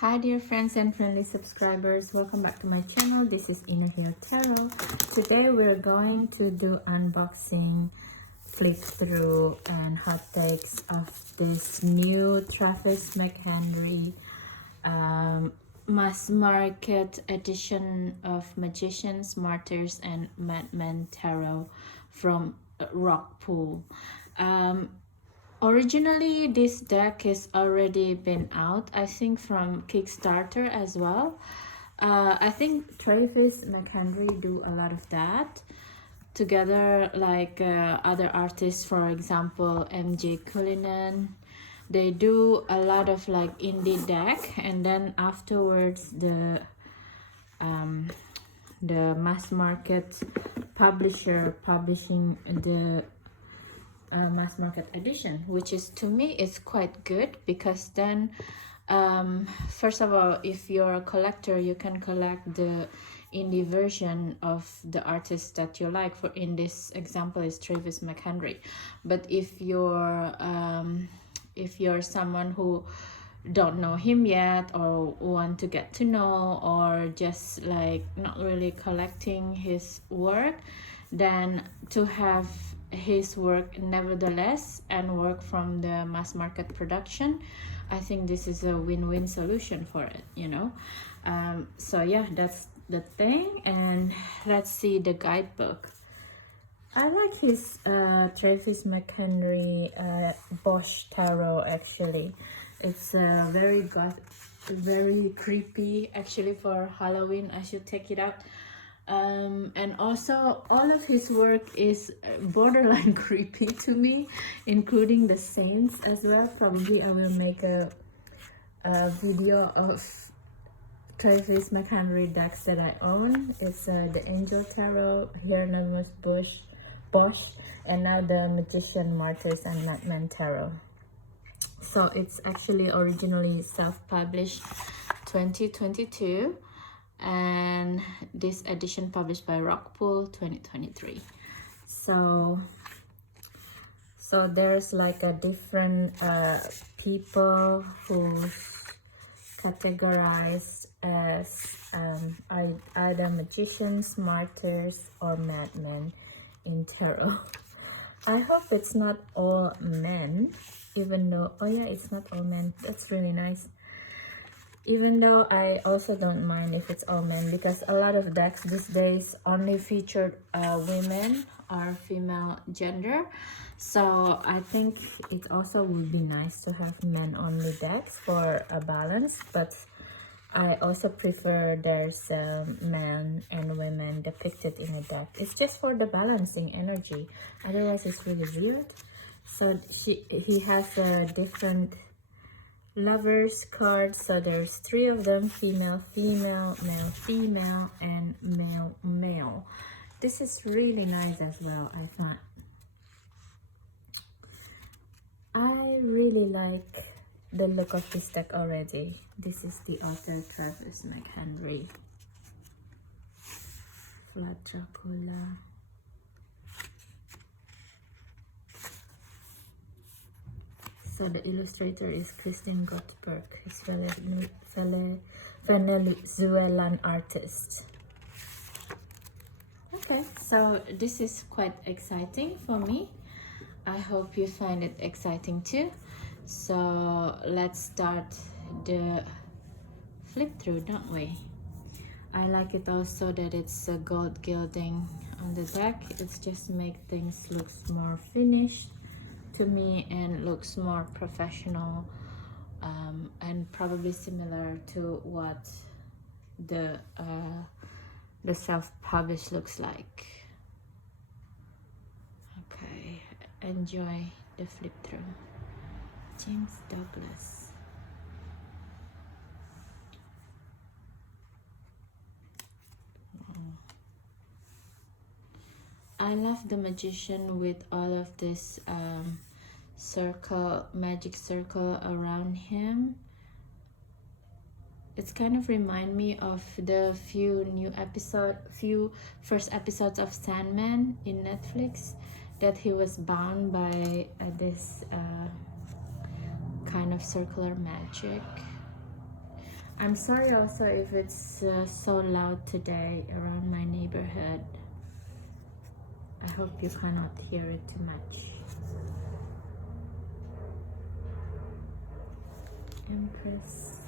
Hi dear friends and friendly subscribers, welcome back to my channel. This is Inner Heal Tarot. Today we're going to do unboxing, flip through and hot takes of this new Travis McHenry mass market edition of Magicians, Martyrs and Madmen Tarot from Rockpool. Originally, this deck has already been out, I think, from Kickstarter as well. I think Travis McHenry do a lot of that together, like other artists, for example, MJ Cullinan. They do a lot of like indie deck, and then afterwards the mass market publisher publishing the mass market edition, which is, to me, is quite good, because then first of all, if you're a collector, you can collect the indie version of the artist that you like. For in this example is Travis McHenry. But if you're someone who don't know him yet, or want to get to know, or just like not really collecting his work, then to have his work nevertheless and work from the mass market production, I think this is a win-win solution for it, you know. So yeah, that's the thing. And let's see the guidebook. I like his Travis McHenry Bosch tarot. Actually, it's very creepy. Actually, for Halloween, I should take it out. And also, all of his work is borderline creepy to me, including the saints as well. Probably I will make a video of Travis McHenry decks that I own. It's the Angel Tarot, Hieronymus Bosch, and now the Magician, Martyrs and Madmen Tarot. So it's actually originally self-published 2022, and this edition published by Rockpool 2023. So there's like a different people who's categorized as either magicians, martyrs, or madmen in tarot. I hope it's not all men, even though, oh yeah, it's not all men. That's really nice. Even though I also don't mind if it's all men, because a lot of decks these days only featured women or female gender. So I think it also would be nice to have men only decks for a balance. But I also prefer there's men and women depicted in a deck. It's just for the balancing energy. Otherwise it's really weird. So he has a different lovers cards. So there's 3 of them: female, male, female, and male. This is really nice as well. I really like the look of this deck already. This is the author, Travis McHenry. Flat Dracula. So the illustrator is Christine Gottberg. He's Venezuelan artist. Okay, so this is quite exciting for me. I hope you find it exciting too. So let's start the flip through, don't we? I like it also that it's a gold gilding on the deck. It's just make things look more finished to me and looks more professional, and probably similar to what the self-published looks like. Okay, enjoy the flip through. James Douglas. Wow. I love the Magician with all of this magic circle around him. It's kind of remind me of the few first episodes of Sandman in Netflix, that he was bound by this kind of circular magic. I'm sorry also if it's so loud today around my neighborhood. I hope you cannot hear it too much. Empress.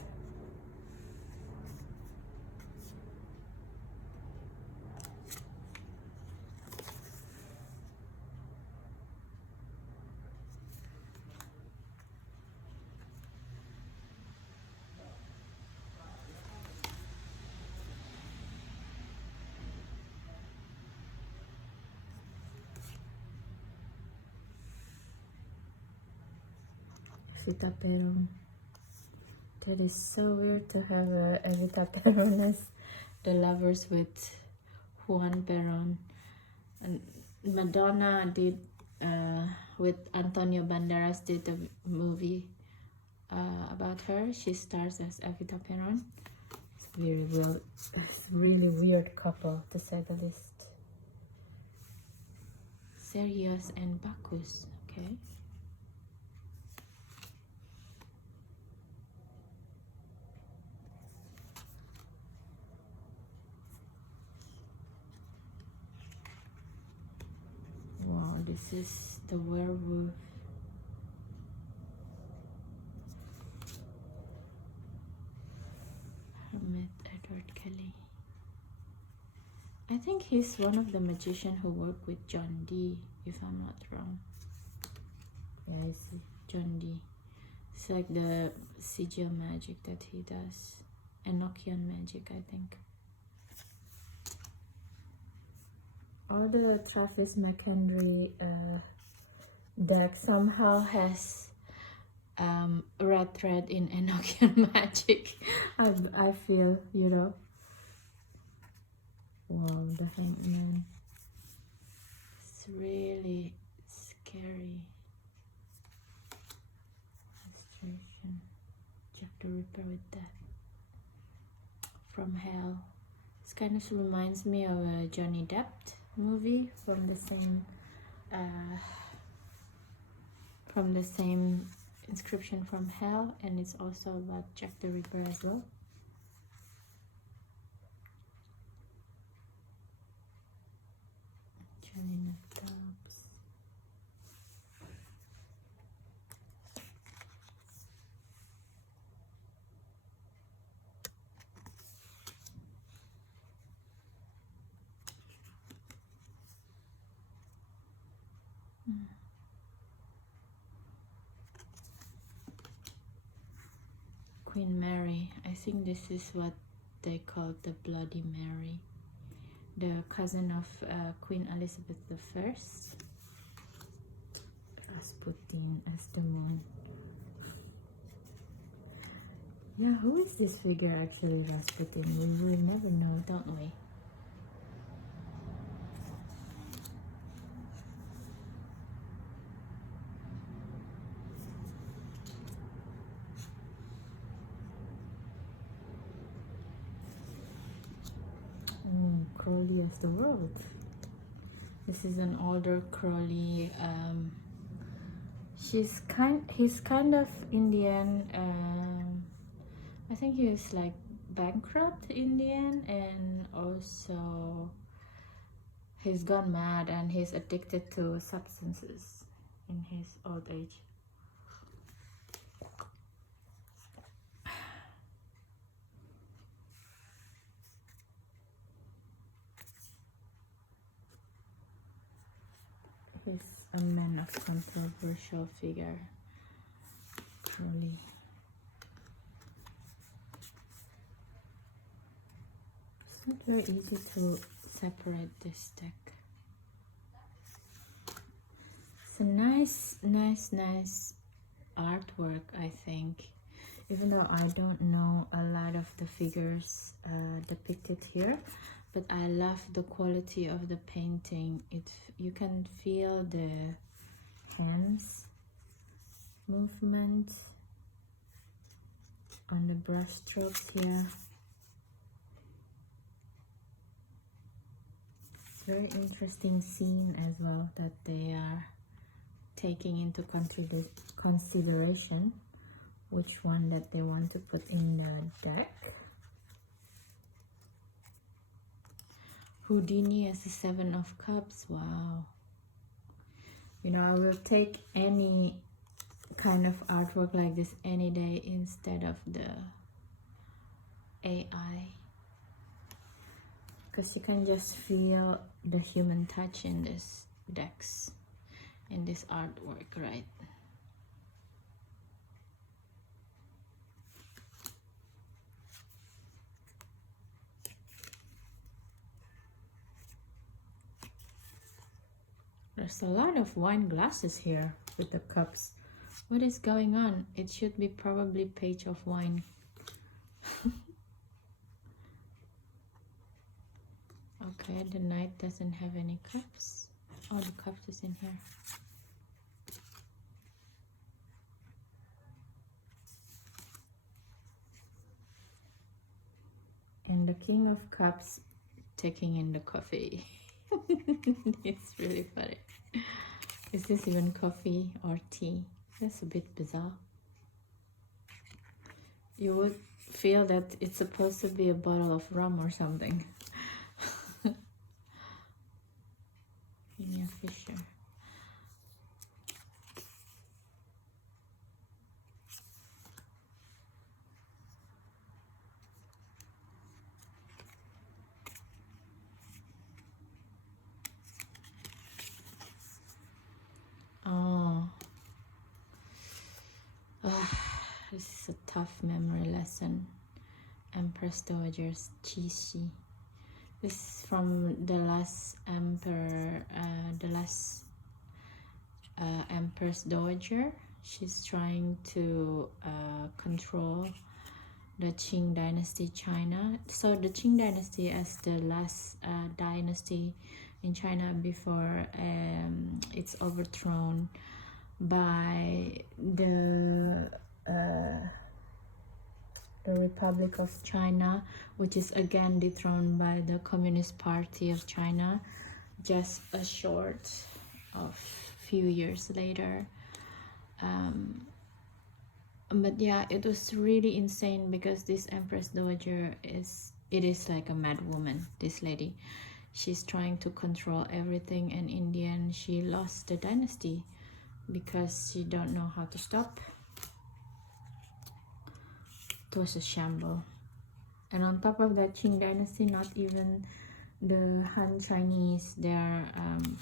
Evita Peron. That is so weird to have Evita Peron as the lovers with Juan Peron. And Madonna did with Antonio Banderas did a movie about her. She stars as Evita Peron. It's very well. It's really weird couple to say the least. Serious and Bacchus. Okay. Wow, this is the werewolf. Hermit Edward Kelly. I think he's one of the magicians who work with John Dee, if I'm not wrong. Yeah, I see. John Dee. It's like the sigil magic that he does. Enochian magic, I think. All the Travis McHenry deck somehow has red thread in Enochian magic. I feel, you know. Wow, the Hangman. It's really scary. Illustration. Jack the Ripper with death. From Hell. This kind of reminds me of a Johnny Depp movie from the same inscription from Hell, and it's also about Jack the Ripper as well. Johnny Depp. Queen Mary. I think this is what they call the Bloody Mary, the cousin of Queen Elizabeth I. Rasputin as the moon. Yeah, who is this figure actually, Rasputin? We will never know, don't we? Crowley as the world. This is an older Crowley. He's kind of Indian. I think he's like bankrupt Indian, and also he's gone mad and he's addicted to substances in his old age. He's a man of controversial figure, Crowley. It's not very easy to separate this deck. It's a nice artwork, I think. Even though I don't know a lot of the figures depicted here, but I love the quality of the painting. You can feel the hands movement on the brush strokes here. It's very interesting scene as well that they are taking into consideration which one that they want to put in the deck. Houdini as the Seven of Cups. Wow. You know, I will take any kind of artwork like this any day instead of the AI, because you can just feel the human touch in this decks, in this artwork, right? There's a lot of wine glasses here with the cups. What is going on? It should be probably page of wine. Okay, the knight doesn't have any cups. Oh, the cups is in here. And the King of Cups taking in the coffee. It's really funny. Is this even coffee or tea? That's a bit bizarre. You would feel that it's supposed to be a bottle of rum or something. Give me a Fisher. Oh. This is a tough memory lesson. Empress Dowager's Qixi. This is from the last emperor, Empress Dowager. She's trying to control the Qing dynasty China. So the Qing dynasty as the last dynasty in China before it's overthrown by the Republic of China, which is again dethroned by the Communist Party of China just a short of few years later. But yeah, it was really insane because this Empress Dowager is like a mad woman. This lady, she's trying to control everything, and in the end she lost the dynasty because she don't know how to stop. It was a shamble. And on top of that, Qing dynasty, not even the Han Chinese, they're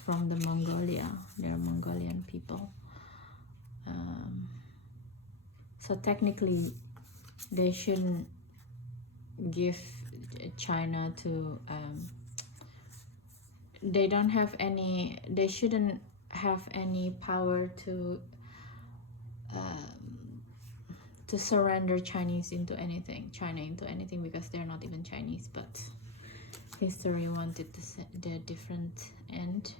from the Mongolia. They're Mongolian people. So technically, they shouldn't give China to, they don't have any, they shouldn't have any power to surrender China into anything, because they're not even Chinese, but history wanted to set the different end.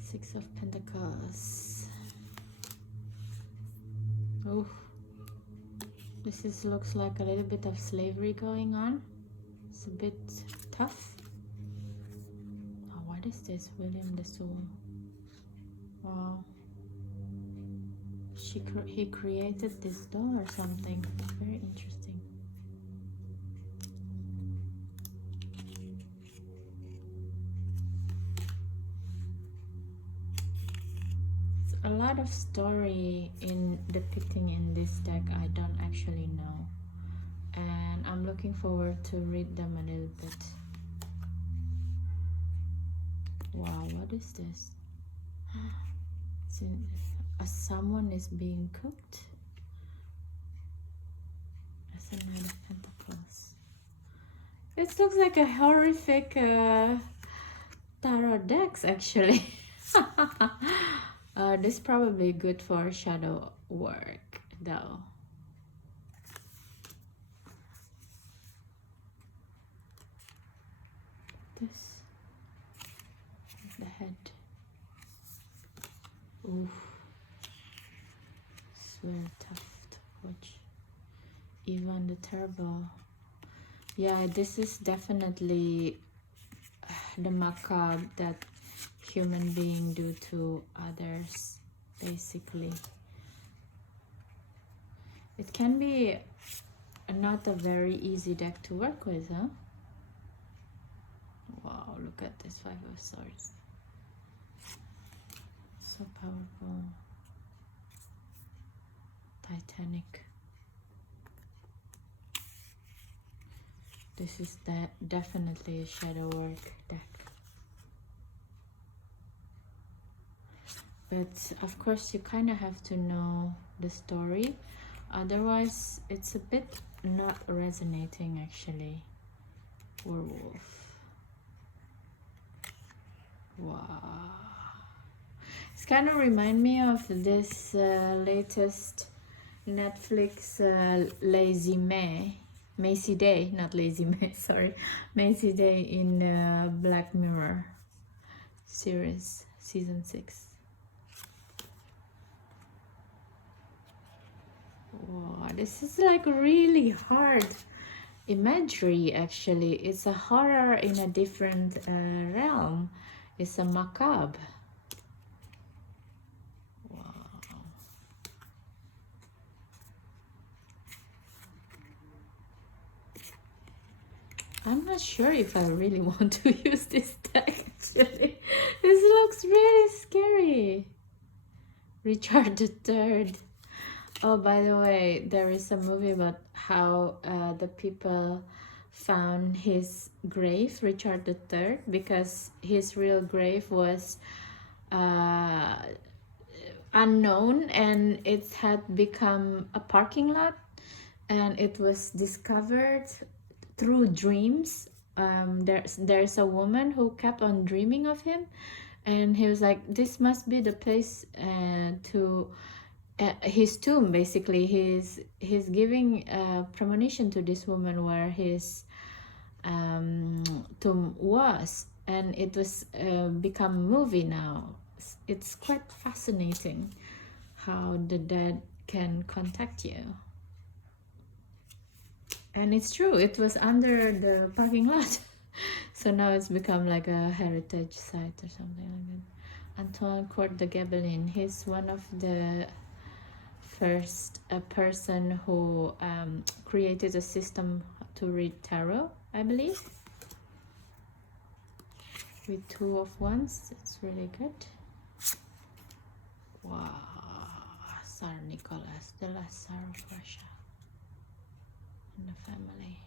Six of Pentacles. Oh, this looks like a little bit of slavery going on. It's a bit tough. Oh, what is this? William the Soul. Wow. He created this doll or something. Very interesting. A lot of story in depicting in this deck I don't actually know, and I'm looking forward to read them a little bit. Wow, what is this? Someone is being cooked. That's a Knight of Pentacles. It looks like a horrific tarot decks actually. This is probably good for shadow work though. This is the head. Oof. It's very tough to watch. Even the Terrible. Yeah, this is definitely the macabre that human being do to others, basically. It can be not a very easy deck to work with, huh? Wow, look at this Five of Swords. So powerful. Titanic. This is definitely a shadow work deck. But of course you kind of have to know the story. Otherwise it's a bit not resonating actually. Werewolf. Wow. It's kind of remind me of this latest Netflix Lazy May. Macy Day, not Lazy May, sorry. Macy Day in Black Mirror series, season 6. Wow, this is like really hard imagery actually. It's a horror in a different realm. It's a macabre. Wow. I'm not sure if I really want to use this deck actually. This looks really scary. Richard III. Oh, by the way, there is a movie about how the people found his grave, Richard III, because his real grave was unknown and it had become a parking lot, and it was discovered through dreams. There's a woman who kept on dreaming of him, and he was like, this must be the place to his tomb. Basically he's giving premonition to this woman where his tomb was, and it was become movie now. It's quite fascinating how the dead can contact you. And it's true, it was under the parking lot. So now it's become like a heritage site or something like that. Antoine Court de Gébelin, he's one of the first person who created a system to read tarot, I believe, with 2 of Wands. It's really good. Wow, Tsar Nicholas, the last Tsar of Russia, and the family.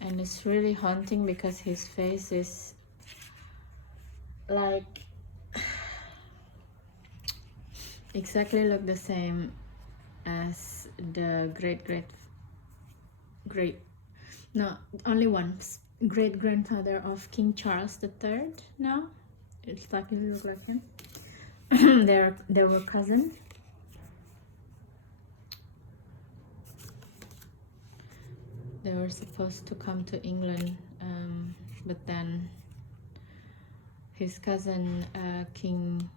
And it's really haunting because his face is like exactly look the same as the only one great grandfather of King Charles III. Now it's starting to look like him. they were cousins. They were supposed to come to England, but then his cousin King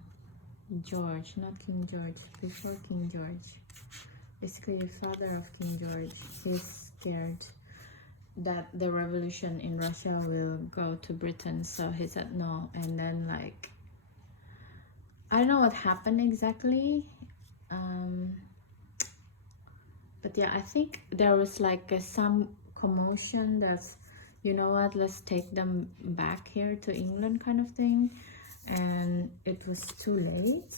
George, not King George, before King George, basically the father of King George, he's scared that the revolution in Russia will go to Britain, so he said no. And then like I don't know what happened exactly, but yeah, I think there was like some commotion that's, you know what, let's take them back here to England kind of thing. And it was too late,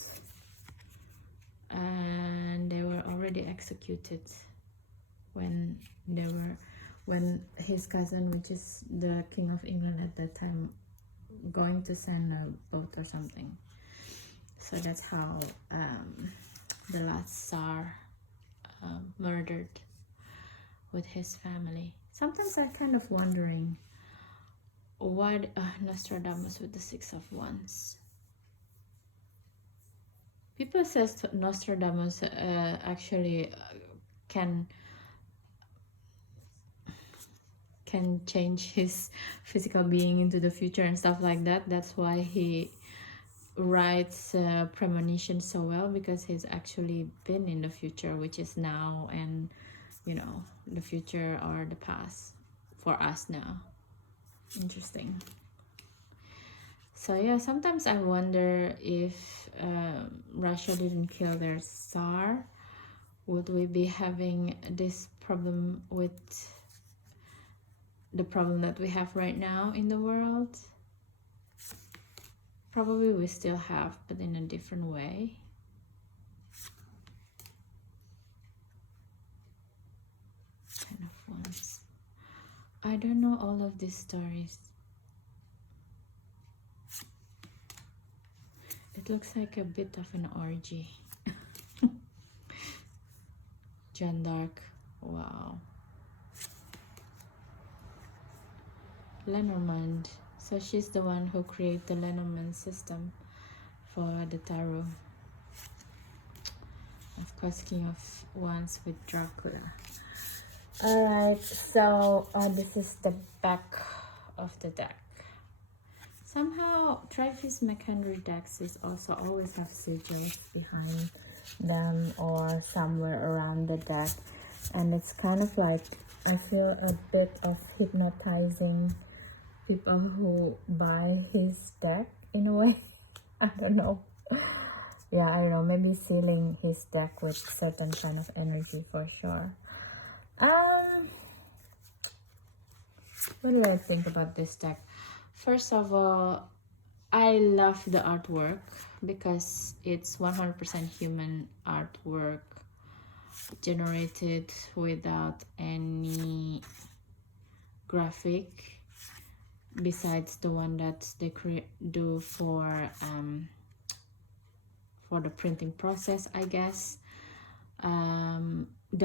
and they were already executed when his cousin, which is the King of England at that time, going to send a boat or something. So that's how the last Tsar murdered with his family. Sometimes I'm kind of wondering why Nostradamus with the 6 of Wands. People says Nostradamus actually can change his physical being into the future and stuff like that. That's why he writes premonition so well, because he's actually been in the future, which is now, and you know, the future or the past for us now. Interesting. So yeah, sometimes I wonder if Russia didn't kill their Tsar, would we be having this problem with the problem that we have right now in the world? Probably we still have, but in a different way. Kind of ones. I don't know all of these stories. It looks like a bit of an orgy. Jeanne d'Arc. Wow. Lenormand. So she's the one who created the Lenormand system for the tarot. Of course, King of Wands with Dracula. Alright, so this is the back of the deck. Somehow, Trismegistus decks is also always have sigils Behind them or somewhere around the deck, and it's kind of like, I feel a bit of hypnotizing people who buy his deck in a way. I don't know. Yeah, I don't know, maybe sealing his deck with certain kind of energy for sure. What do I think about this deck? First of all, I love the artwork because it's 100% human artwork generated without any graphic besides the one that they do for the printing process, I guess. The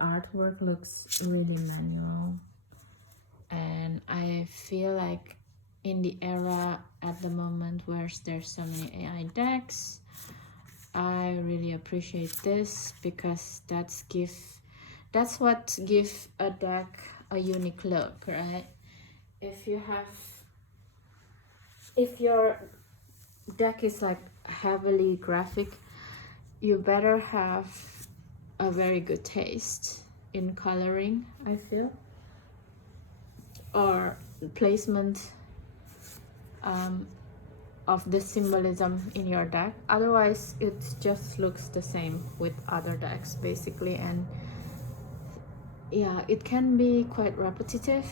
artwork looks really manual, and I feel like in the era at the moment where there's so many AI decks, I really appreciate this because that's what gives a deck a unique look, right? If your deck is like heavily graphic, you better have a very good taste in coloring, I feel, or placement of the symbolism in your deck. Otherwise, it just looks the same with other decks basically, and yeah, it can be quite repetitive.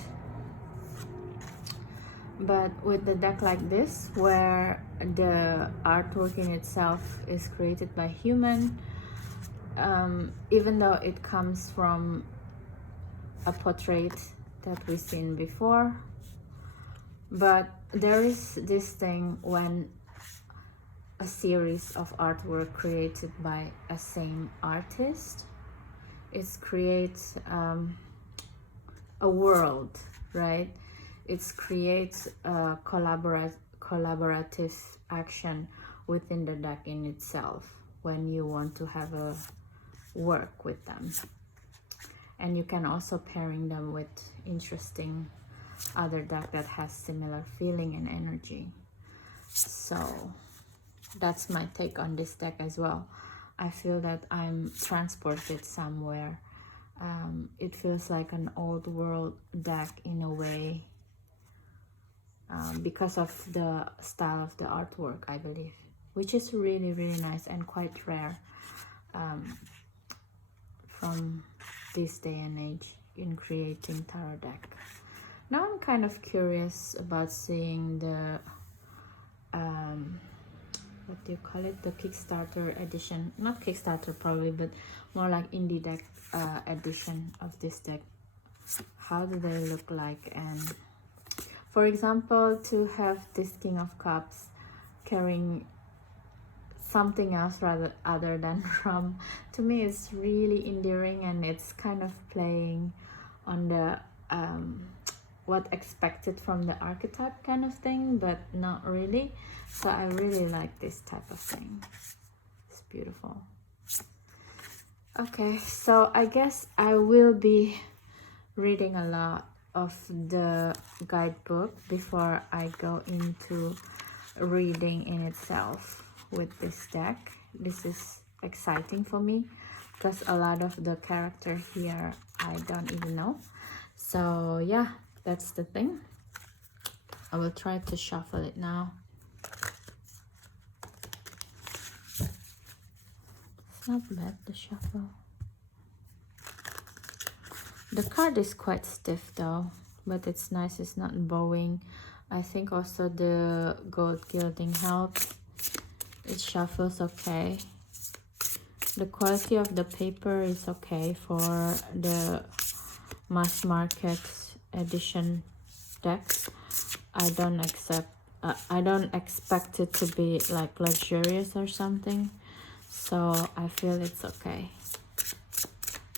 But with the deck like this, where the artwork in itself is created by human, even though it comes from a portrait that we've seen before, but there is this thing when a series of artwork created by a same artist, it creates a world, right? It creates a collaborative action within the deck in itself when you want to have a work with them. And you can also pairing them with interesting other deck that has similar feeling and energy. So that's my take on this deck as well. I feel that I'm transported somewhere. It feels like an old world deck in a way, because of the style of the artwork, I believe, which is really, really nice and quite rare from this day and age in creating tarot deck. Now I'm kind of curious about seeing the what do you call it, the Kickstarter edition, not Kickstarter probably, but more like indie deck edition of this deck. How do they look like? And for example, to have this King of Cups carrying something else rather other than rum, to me it's really endearing, and it's kind of playing on the what expected from the archetype kind of thing, but not really. So I really like this type of thing. It's beautiful. Okay, so I guess I will be reading a lot of the guidebook before I go into reading in itself with this deck. This is exciting for me because a lot of the character here I don't even know. So yeah, That's the thing. I will try to shuffle it now. It's not bad to shuffle. The card is quite stiff though, but it's nice. It's not bowing. I think also the gold gilding helps. It shuffles okay. The quality of the paper is okay for the mass market edition decks. I don't expect it to be like luxurious or something, so I feel it's okay.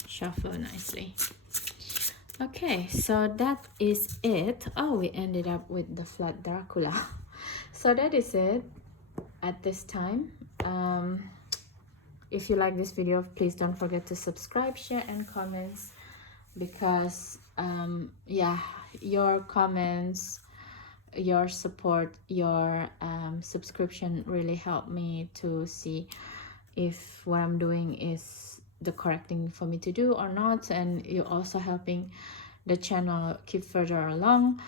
Shuffle nicely. Okay, so that is it. Oh, we ended up with the flat Dracula. So that is it at this time. If you like this video, please don't forget to subscribe, share, and comments, because yeah, your comments, your support, your subscription really help me to see if what I'm doing is the correct thing for me to do or not, and you're also helping the channel keep further along,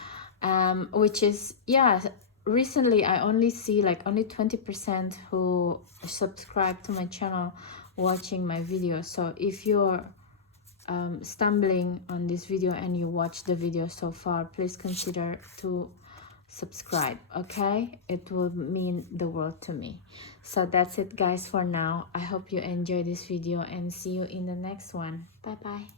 which is, yeah, recently I only see like only 20% who subscribe to my channel watching my videos. So if you're stumbling on this video and you watch the video so far, please consider to subscribe, okay? It will mean the world to me. So that's it guys for now. I hope you enjoy this video and see you in the next one. Bye bye.